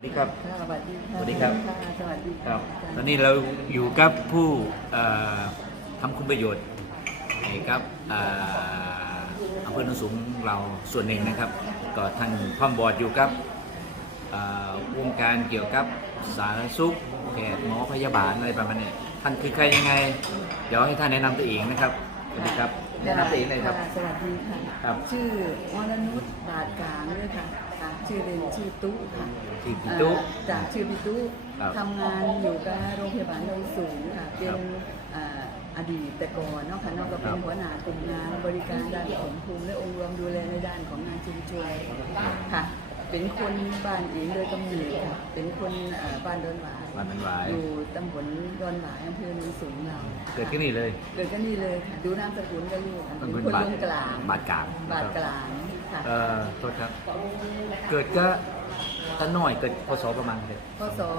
สวัสดีครับ ค่ะสวัสดีค่ะสวัสดีครับะสวัสดีครับะตอนนี้เราอยู่กับผู้เอ่อทำคุณประโยชน์ให้กับเอ่ออำเภอโนนสูงเราส่วนหนึ่งนะครับ ก็ท่านพร้อมบอร์ดอยู่กับเอ่อวงการเกี่ยวกับสาธารณสุขแพทย์หมอพยาบาลอะไรประมาณนี้ท่านคือใครยังไง เดี๋ยวให้ท่านแนะนำตัวเองนะครับสวัสดีครับแนะนำตัวเองเลยครับะสวัสดีค่ะ ครับ ชื่อวรนุชบาทกลางด้วยค่ะค่ะ ชื่อเล่นชื่อตุ๊ค่ะชื่อพี่ตุ๊ อ่าจากชื่อพี่ตุ๊ครับทำงานอยู่กับโรงพยาบาลโนนสูงค่ะเป็ครันบอ่าอดีตแต่ก่อนเนาะค่ะนอกก็เป็ครันบหัวหน้ากลุ่มงานบริการด้านของภูมิและองค์รวมดูแลในด้านของงานชุมชนค่ะ เป็นคนบ้านเองโดยกำเนิดค่ะเป็นคนอ่าบ้านดอนหวายวันนั้นวายอยู่ตำบลดอนหวายอำเภอโนนสูงเราเกิดที่นี่เลยเกิดก็นี่เลยค่ะดูนามสกุลก็รู้ค่ะตำบลคนบาดลงกลาง บาดกลางบาดกลาง ค่ะเอ่อโทษครับ เกิดก็ตาหน่อยเกิดพศประมาณเดือนพศ2504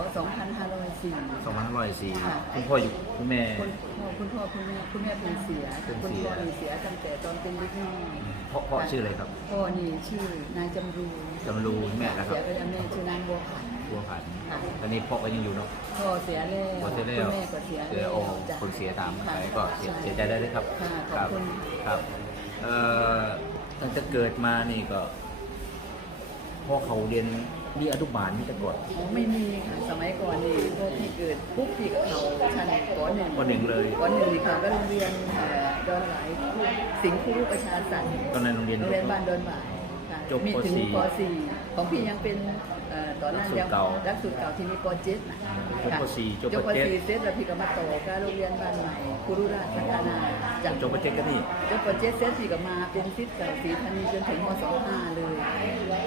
2504 ค่ะคุณพ่ออยู่คุณแม่ คุณพ่อคุณพ่อคุณแม่คุณแม่เป็นเสียเป็นคุณเสียพ่อนี่เสียตั้งแต่ตอนเป็นเล็กน้อยพ่อพ่อชื่ออะไรครับพ่อนี่ชื่อนายจำรูจำรูแม่นะครับเสียก็จะแม่ชื่อนางบัวผัน บัวผันค่ะ ตอนนี้พ่อก็ยังอยู่เนาะ พ่อเสียแล้วพ่อเสียคุแล้วณแม่ก็เสียเสียแล้วโอ้จ้ะคนเสียตามไปค่ะก็เสียช่ เสียใจได้เลยครับค่ะขคอบรับคุณ ครับเอ่อ ตั้งแต่เกิดมานี่ก็พ่อเขาเรียนมีอนุบาลมีแต่ก่อนอ๋อไม่มีค่ะสมัยก่อนนี่พอพี่เกิดปุ๊บพี่กับเขาชั้นปหนึ่งปหนึ่งเลยปหนึ่งนี่ค่ะก็โรงเรียนเอ่อดอนหวายสิงห์คู่ประชาสันตอนนั้นโรงเรียนโรงเรียนบ้านดอนหวายค่ะจบมีถึงปป .4 ของพี่ยังเป็นเอ่อตอนนั้นยังหลักสูตรเก่ารักสูตรเก่าที่มีป .7 นะ จบป .4 จบปจบปเจ็ด .4 เสร็จแล้วพี่ก็มาต่อกับโรงเรียนบ้านใหม่คุรุราชพัฒนาจากจบประเจ็ดก็นี่จบป .7 เสร็จพี่ก็มาเป็นศิษย์เก่าศรีธานีจนถึงม .25 เลย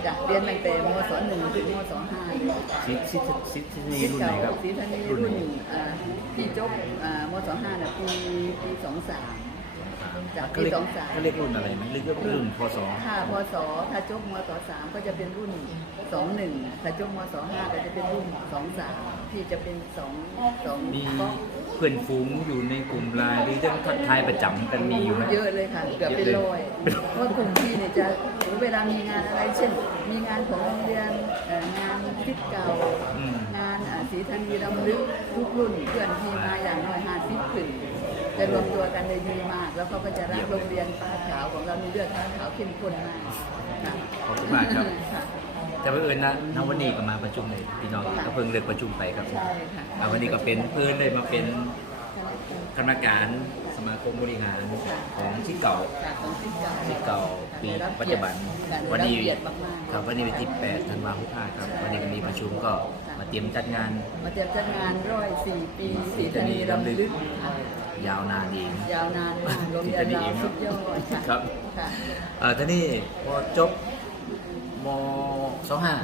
จากเรียนตั้งแต่ม .1 ถึงม .25 เลยซิซิซิซินี่ศิษรุ่ย์นไหนเก่าครับ ศรีธานีรุ่นรุ่นไหนอ่าพี่จบอ่ามสองห้าน่ะปีปีสองสามจากเขาเรียกปีสองสาม เขาเรียกรุ่นอะไรมันเรียกว่ารุ่นพศถ้าพศถ้าจบมศสามก็จะเป็นรุ่นสองหนึ่งถ้าจบมศห้าก็จะเป็นรุ่นสองสาม พี่จะเป็นสองสองมีก็เพื่อนฝูงอยู่ในกลุ่มไลน์หรือเรื่องทักทายประจำกันมีอยู่ไหม เยอะเลยค่ะเกือบเป็นร้อยเพราะกลุ่มพี่เนี่ยจะเวลามีงานอะไร เช่น มีงานของโรงเรียนเอ่องานทิศเก่า อืม งานอ่าศรีธานีรำลึกทุกรุ่นเพื่อนพี่มาอย่างน้อยห้าสิบขึ้นจะรวมตัวกันได้ดีมาก แล้วเขาก็จะรักโรงเรียนฟ้าขาวของเรามีเลือดฟ้าขาวเข้มข้นมากค่ะ ขอบคุณมากครับ ค่ะ แต่ว่าเอิญนะนวันนี้ก็มาประชุมเลยพี่น้องก็เพิ่งเลิกประชุมไปครับใช่ค่ะอ่าวันนี้ก็เป็นเพื่อนเลยมาเป็นคณะกรรมการสมาคมบริหารของที่เก่า จากของที่เก่าที่เก่าปีได้รับปัจจุบันวัวันนนี้นี้เกียรติมากๆครับวันนี้เป็นที่8ธันวาคม65ครับวันนี้ก็มีประชุมก็มาเตรียมจัดงานมาเตรียมจัดงานร้อยสี่ปีศรีธานีรำลึกค่ะยาวนานเองยาวนานมากโรงเรียนเราสุดยอดค่ะครับ ค่ะ เอ่อทีนี้พอจบ มสองห้า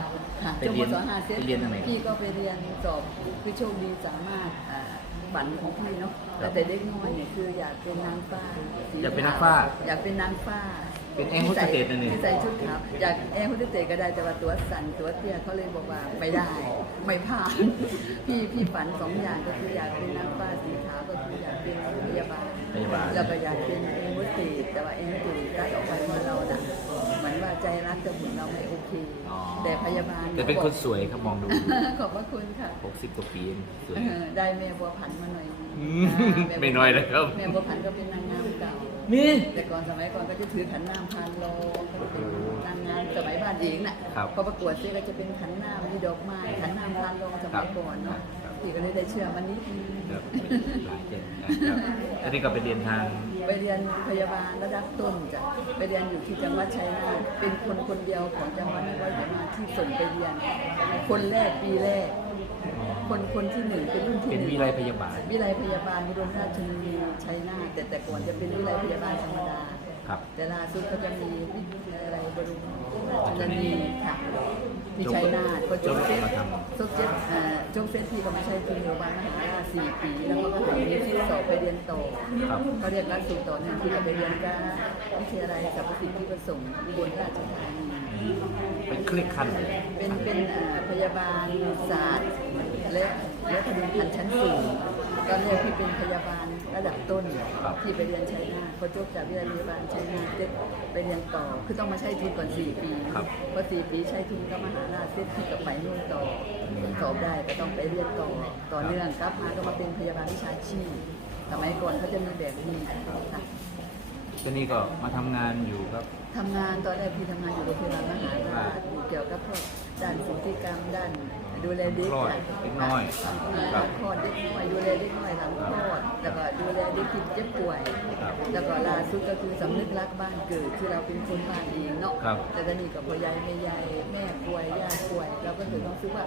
ค่ะไปจบเรียนมสองห้าเสร็จไปเรียนทางไหนพี่ก็ไปเรียนสอบคือโชคดีสามารถอ่าฝันของพี่เนาะครับแต่เด็กน้อยเนี่ยคืออยากเป็นนางฟ้าสีอยากเป็นนางฟ้าอยากเป็นนางฟ้าเป็นแอร์โฮสเตสนั่นเองที่ใส่ชุดขาวอยากแอร์โฮสเตสก็ได้แต่ว่าตัวสั่นตัวเตี้ยเขาเลยบอกว่าไม่ได้ ไม่ผ่านพี่พี่ฝันสองอย่างก็คืออยากเป็นนางฟ้าสีขาวก็คืออยากเป็นพยาบาลพยาบาล แล้วก็อยากเป็นแอร์โฮสเตสแต่ว่าแอร์โฮสเตสได้ออกไปเมื่อเราน่ะเหมือนว่าใจรักกับหุ่นเราไม่โอเค อ๋อ แต่พยาบาลแต่เป็นคนสวยครับมองดู ขอบพระคุณค่ะ60กว่าปีเองสวย เออได้แม่บัวผันมาหน่อยนึงอืมาแไม่น้อยเลยครับ แม่บัวผันก็เป็นนางงามเก่า นี่ แต่ก่อนสมัยก่อนก็จะถือขันน้ำพันโลก็เป็น บ้านเองน่ะครับพอประกวดเสร็จก็จะเป็นขันน้ำมีดอกไม้ขันน้ำพันโลสมัยก่อนเนาะครับ พี่ก็เลยได้เชื่อมันนิดนึงครับหลายเจนนะครับอันนี้ก็ไปเรียนทาง ไปเรียนพยาบาลระดับต้นจ้ะไปเรียนอยู่ที่จังหวัดชัยนาทเป็นคนคนเดียวของจังหวัดนครราชสีมาที่ส่งไปเรียน คนแรกปีแรก คนคนที่หนึ่งเป็นรุ่นที่เป็นหนึ่งวิไลพยาบาล วิไลพยาบาลบรมราชชนนีชัยนาทแต่แต่ก่อนจะเป็นวิไลพยาบาลธรรมดา ครับแต่ล่าสุดก็จะมีวิทยาลัยบรมราชชนนีค่ะที่ชัยนาทก็จบเซ็ตมาทจบเซ็ตเอ่อจบเซ็ตที่ก็มาใช้ทุนโยบาลมหาราชสี่ปีแล้วก็หาเรียนที่สอบไปเรียนต่อครับเขาเรียนหลักสูตรต่อหนึ่งที่จะไปเรียนกับวิทยาลัยสรรพสิ่งที่ประสงค์อุบลราชธานี เป็นคลิกขั้นเลยเป็นเป็นเอ่อพยาบาลศาสตร์และและพดุงพันธ์ชั้นสูงตอนแรกพี่เป็นพยาบาลระดับต้นที่ไปเรียนชัยนาทพอจบจากวิทยาลัยพยาบาลชัยนาทเสร็จไปเรียนต่อคือต้องมาใช้ทุนก่อน 4 ปีครับพอ4ปีใช้ทุนก็มหาราชเสร็จพี่กับไปนู่นต่อสอบได้ก็ต้องไปเรียนต่อต่อเนื่องกลับมาก็มาเป็นพยาบาลวิชาชีพสมัยก่อนเขาจะมีแบบนี้ค่ะ ทีนี้ก็มาทำงานอยู่ครับ ทำงานตอนแรกพี่ทำงานอยู่โรงพยาบาลมหาราชอยู่เกี่ยวกับพวกด้านสูติกรรมด้านดูแลเด็กคลอดะเด็กน้อยอ่าครับคลอดเด็กน้อยดูแลเด็กน้อยหลังคลอดแล้วก็ดูแลเด็กที่เจ็บป่วย ครับแล้วก็ล่าสุดก็คือสำนึกรักบ้านเกิดที่เราเป็นคนบ้านเองเนาะครับ แต่ก็นี่กับพ่อใหญ่แม่ใหญ่แม่ป่วยย่าป่วย เราก็ถือต้องซื้อว่า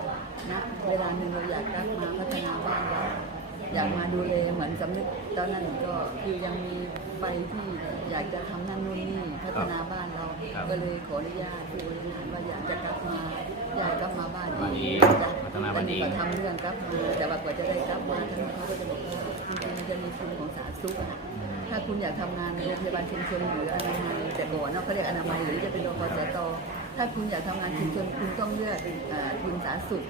ณเวลาหนึ่งเราอยากกลับมาพัฒนาบ้านเรา อยากมาดูแลเหมือนสำนึกตอนนั้นก็คือยังมีไปที่อยากจะทำนั่นนู่นนี่พัฒนาบ้านเรา ครับก็เลยขออนุญาตผู้บริหารว่าอยากจะกลับมาอยากกลับมาบ้านบ้านเองจ้ะพัฒนาบ้านเอง ก็ทำเรื่องกลับมาแต่ว่ากว่าจะได้กลับมาท่านเขาก็จะบอกว่าจริงๆมันจะมีทุนของสาธารณสุขอะ ถ้าคุณอยากทำงานในโรงพยาบาลชุมชนหรืออนามัยแต่ก่อนเนาะเขาเรียกอนามัยหรือจะเป็นรพสต ถ้าคุณอยากทำงานชุมชนคุณต้องเลือกอ่าทุนสาธารณสุข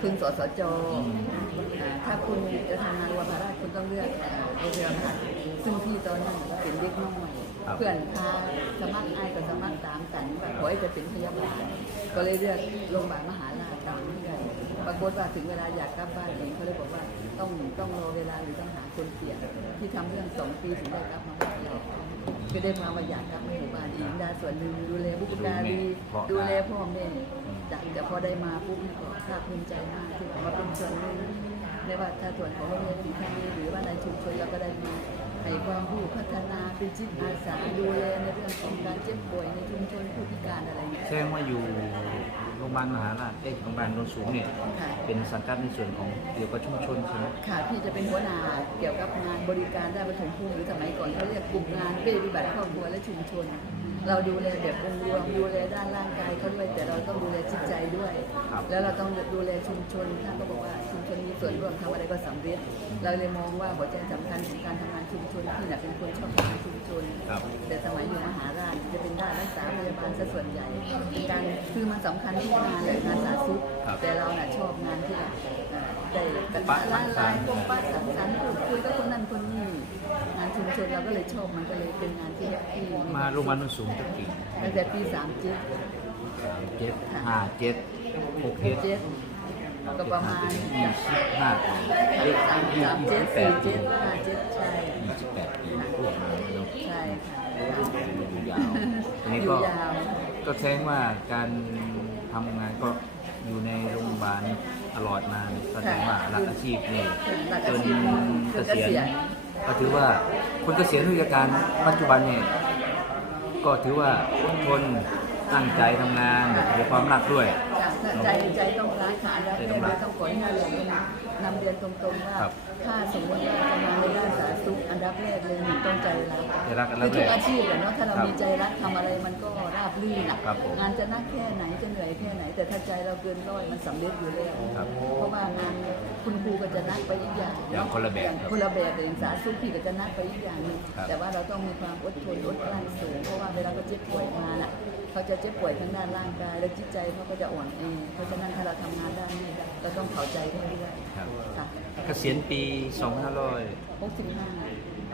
ทุนสสจอ่าถ้าคุณจะทำงานรวมภาราชคุณต้องเลือกอ่าโรงพยาบาลซึ่งพี่ตอนนั้นเป็นเด็กน้อยครับ เพื่อนพาสมัครไอ้ายกับสมัครตามกันแบบขอให้จะเป็นพยาบาลก็เลยเลือกโรงพยาบาลมหาราชตามเพื่อนปรากฏว่าถึงเวลาอยากกลับบ้านเองเขาเลยบอกว่าต้องต้องรอเวลาหรือต้องหาคนเปลี่ยนที่ทำเรื่องสองปีถึงได้กลับมาบ้านเรา คือได้มาว่าอยากกลับมาอยู่บ้านเองได้ส่วนหนึ่งดูแลบุพการีดูแลพ่อแม่จากแต่พอได้มาปุ๊บนี่ก็ภาคภูมิใจมากที่มาเป็นส่วนหนึ่งไม่ว่าถ้าส่วนของโรงเรียนศรีธานีหรือว่าในชุมชนเราก็ได้มาให้ความรู้พัฒนาเป็นจิตอาสาดูแลในเรื่องของการเจ็บป่วยในชุมชนผู้พิการอะไรเงี้ยแจ้งว่าอยู่โรงพยาบาลมหาราชเอ้ยโรงพยาบาลโนนสูงเนี่ยค่ะ เป็นสังกัดในส่วนของเกี่ยวกับชุมชนใช่ไหมค่ะพี่จะเป็นหัวหน้าเกี่ยวกับงานบริการด้านปฐมภูมิหรือสมัยก่อนเขาเรียกกลุ่มงานเป้ปฏิบัติครอบครัวและชุมชน เราดูแลแบบองค์รวมดูแลด้านร่างกายเขาด้วยแต่เราต้องดูแลจิตใจด้วย ครับ แล้วเราต้องดูแลชุมชนท่านก็บอกว่าชุมชนมีส่วนร่วมทำอะไรก็สำเร็จ เราเลยมองว่าหัวใจสำคัญของการทำ งานชุมชนที่น่ะเป็นคนชอบทำงานชุมชน ครับ แต่สมัยอยู่มหาราชจะเป็นด้านรักษาพยาบาลซะส่วนใหญ่เป็นการคือมันสำคัญทุกงานเลยงานสาธารณสุขครับแต่เราน่ะชอบงานที่แบบเอ่อได้กระทะละลายพวกป้าสังสรรค์พูดคุยกับคนนั้นคนนี้งานชุมชนเราก็เลยชอบมันก็เลยเป็นงานที่แฮปปี้มาโรงพยาบาลโนนสูงตั้งกี่ตั้งแต่ปีสามเจ็ด สามเจ็ดห้าเจ็ดหกเจ็ดเจ็ด ก็ประมาณยี่สิบห้าปีเอ้ยสามยี่สามเจ็ดแปสี่ดปีเจ็ดห้าเจ็ดใช่ยี่สิบแปดปีพูดมาแล้วใช่ค่ะอยู่ยาวทีนี้อยู่ก็ ยาวก็แสดงว่าการทำงานก็อยู่ในโรงพยาบาลตลอดมาแสดงว่าหลักอาชีพนี่หลักจอานชีพเกเกษีษียยณณก็ถือว่าคนเกษียณราชการปัจจุบันเนี่ยก็ถือว่าอดทนตั้งใจทำงานมีความรักด้วย ใจใจต้องรักค่ะแล้วใจแม่ต้องรัเรากต้องขอให้เราเรียนนำเรียนตรงๆว่าครับถ้าสมมติว่าทำงานในด้านสาธารณสุขอันดับแรกเลยหนึ่งต้องใจรักใจรักกันแล้คืวอเลทุกยอาชีพแหละเนาะถ้าเราครับมีใจรักทำอะไรมันก็ราบรื่นอะครับผมงานจะนักแค่ไหนจะเหนื่อยแค่ไหน แต่ถ้าใจเราเกินร้อยมันสำเร็จอยู่แล้วครับเพราะว่างานคุณครูก็ จะนักไปอีกอย่างอย่างคนละแบบอย่างครับคนละแบบแต่อย่างสาธารณสุขพี่ก็จะนักไปอีกอย่างหนึงครับแต่ว่าเราต้องมีความอดทนอดกลั้นสูงเพราะว่าเวลาเขาเจ็บป่วยมาน่ะเขาจะเจ็บป่วยทั้งด้านร่างกาย และจิตใจเขาก็จะอ่อนแอเพราะฉะนั้นถ้าเราทำงานด้านนี้เราต้องเข้าใจเขาด้วยครับค่ะเกษียณปี2500หกสิบห้า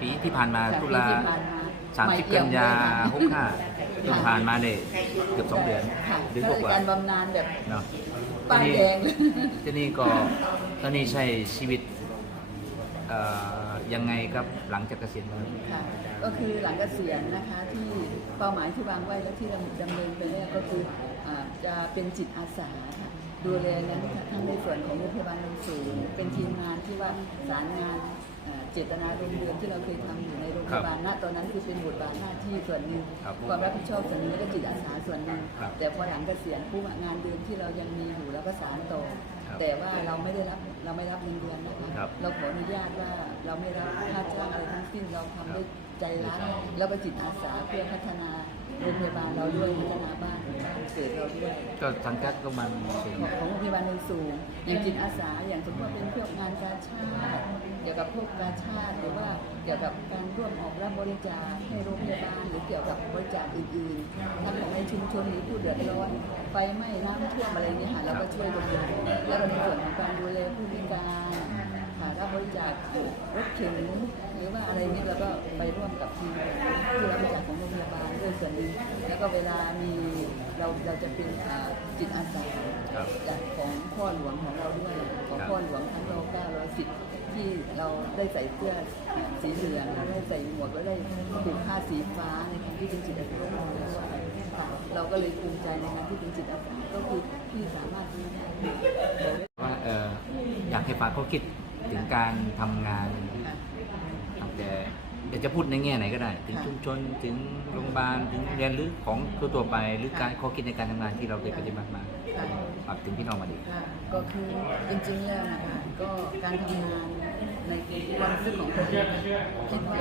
ปีที่ผ่านมาค่ะตุลาปีที่ผ่านมา30 กันยา65 ที่ผ่านมาเนี่ยเกือบ2เดือนค่ะเดือนกข้าราชว่าการบำนาญแบบๆเนาะ ป้ายแดงเลย ทีนี้ก็ตอนนี้ใช้ชีวิตเอ่อยังไงครับหลังจากเกษียณแล้วค่ะก็คือหลังเกษียณนะคะที่เป้าหมายที่วางไว้และที่ดำดำเนินไปเนี่ยก็คืออ่าจะเป็นจิตอาสาค่ะดูแลนั้นทั้งในส่วนของโรงพยาบาลโรงสูงเป็นทีมงานที่ว่าสารงานอ่า เจตนาโรงเรียนที่เราเคยทำอยู่ในโรงพยาบาลณตอนนั้นคือเป็นบทบาทหน้าที่ส่วนหนึ่งครับความรับผิดชอบส่วนหนึงแล้วก็จิตอาสาส่วนหนึ่งครับแต่พอหลังเกษียณผู้มางานเดิมที่เรายังมีอยู่แล้วก็สานต่อครับแต่ว่าเราไม่ได้รับเราไม่รับเงินเดือนนะคะครับเราขออนุญาตว่าเราไม่รับค่าจ้างอะไรทั้งสิ้นเราทำด้วยใจรักแล้วก็จิตอาสาเพื่อพัฒนาโรงพยาบาลเราด้วยพัฒนาบ้านบ้าน เกิดเราด้วยก็สังกัดโรงพยาบาลสูงของของโรงพยาบาลโนนสูงอย่างจิตอาสาอย่างสมมติว่าเป็นพวกงานการชาติเกี่ยวกับพวกการชาติหรือว่าเกี่ยวกับการร่วมออกรับบริจาคให้โรงพยาบาลหรือเกี่ยวกับบริจาคอื่นๆทั้งของในชุมชนหรือผู้เดือดร้อนไฟไหม้น้ำท่วมอะไรเนี้ค่ะเราก็ช่วยกันดูแล้วก็ในส่วนของการดูแลผู้พิการค่ะรับบริจาครถเข็นหรือว่าอะไรนี้เราก็ไปร่วมกับทีมผู้รับบริจาคของโรงพยาบาลด้วยส่วนหนึ่งแล้วก็เวลามี เราเราจะเป็นจิตอาสาครับ จากของพ่อหลวงของเราด้วยของพ่อหลวงทั้งเราเก้าเราสิบที่เราได้ใส่เสื้อสีเหลืองแล้วได้ใส่หมวกแล้วได้ผูกผ้าสีฟ้าในการที่เป็นจิตอาสาด้วยค่ะเราก็เลยภูมิใจในการที่เป็นจิตอาสาก็คือที่สามารถที่จะว่าเอออยากให้ฝากข้อคิดถึงการทำงานตั้งแต่ อยากจะพูดในแง่ไหนก็ได้ ถึงค่ะชุมชนถึงโรงพยาบาลถึงโรงเรียนหรือของทั่วๆไปหรือการค่ะข้อคิดในการทำงานที่เราได้ปฏิบัติมาค่ะฝากถึงพี่น้องมาดี ค่ะก็คือจริงๆแล้วนะคะก็การทำงานในความรู้สึกของคนเองคิดว่า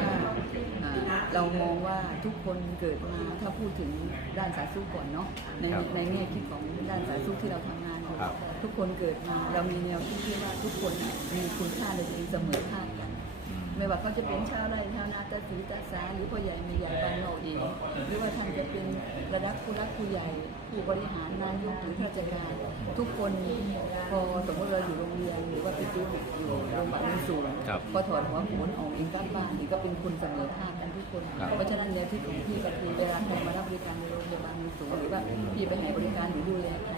อ่าเรามองว่าทุกคนเกิดมาถ้าพูดถึงด้านสาธารณสุขก่อนเนาะในครับในแง่คิดของด้านสาธารณสุขที่เราทำงานอยู่ครับทุกคนเกิดมาเรามีแนวคิดที่ว่าทุกคนมีคุณค่าในตัวเองเสมอภาคกันอืม ไม่ว่าเขาจะเป็นชาวไร่ชาวนาตาสีตาสาหรือพ่อใหญ่แม่ใหญ่บ้านเราเองหรือว่าท่านจะเป็นระดับผู้รักผู้ใหญ่ ผู้บริหารนายกหรือข้าราชการ ทุกคนพอสมมติเราอยู่โรงเรียนหรือว่าไปดูอยู่โรงพยาบาลสูงครับพอถอดหัวโขนออกเองกลับบ้านนี่ก็เป็นคนเสมอภาคกันทุกคนครับเพราะฉะนั้นเนี่ยที่ของพี่ก็คือเวลาใครมารับบริการในโรงพยาบาลสูงหรือว่าพี่ไปให้บริการหรือดูแลใคร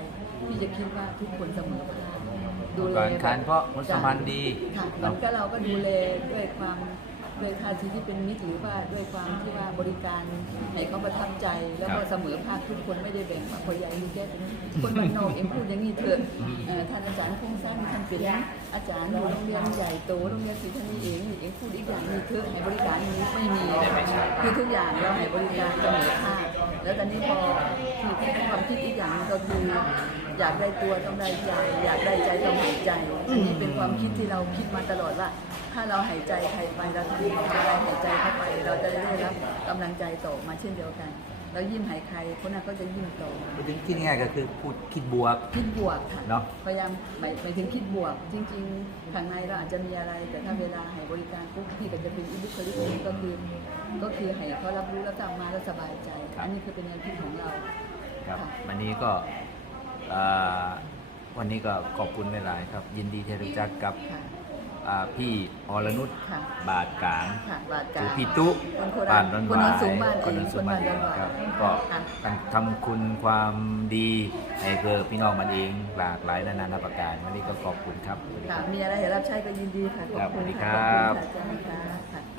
พี่จะคิดว่าทุกคนเสมอภาค ดูแลการการเพราะมนุษยสัมพันธ์ดีค่ะเหมือนก็เราก็ดูแลด้วยความด้วยท่าทีที่เป็นมิตรหรือว่าด้วยความที่ว่าบริการให้เขาประทับใจ แล้วก็ครับเสมอภาคทุกคนไม่ได้แบ่งว่าคนใหญ่หรือแก่เป็นคนบ้านนอกเอ็มพูดอย่างนี้เถอะเอ่อท่านอาจารย์คงสร้างท่านเป็นอาจารย์อยู่โรงเรียนใหญ่โตโรงเรียนศรีธานีเองนี่เองพูดอีกอย่างนี้เถอะให้บริการนี้ไม่มีคือทุกอย่างเราให้บริการเสมอภาคแล้วตอนนี้พอที่ความคิดอีกอย่างหนึงก็คือ อยากได้ตัวต้องได้ใจ อยากได้ใจต้องหายใจอันนี้เป็นความคิดที่เราคิดมาตลอดว่า ถ้าเราหายใจใครไปเราทำอะไรหายใจเข้าไป เราจะได้รับกำลังใจต่อมาเช่นเดียวกันเรายิ้มให้ใครคนนั้นก็จะยิ้มต่อพูดถึงคิดง่ายๆก็คือพูดคิดบวก คิดบวกค่ะเนอะพยายามหมายหมายถึงคิดบวก จริงๆข้างในเราอาจจะมีอะไร แต่ถ้าเวลาให้บริการปุ๊บพี่ก็จะเป็นอีบุคลิกหนึ่งก็คือก็คือให้เขารับรู้แล้วกลับมาแล้วสบายใจ อันนี้คือเป็นแนวคิดของเรา ครับค่ะวันนี้ก็เอ่อ วันนี้ก็ขอบคุณหลายๆครับ ยินดีที่รู้จักกับค่ะอ่าพี่อรนุชค่ะบาทกลางค่ะบาทกหรือลางพี่ตุคนโคราบ้าชนดอนคนหโนวานสูงบ้านคนเอโนงนคสูงนบ้าบ้านนเอดองนหวาครับนก็ค่ะการทำคุณความดีให้เพื่อพี่น้องมันเองหลากหลายนานาประการวันนี้ก็ขอบคุณครับสวัสดีคค่ะรับ มีอะไรให้รับใช้ก็ยินดีค่ะขอบคุณครับสวัสดีค่ะครับขอบคุณค่ะอาจารย์ค่ะ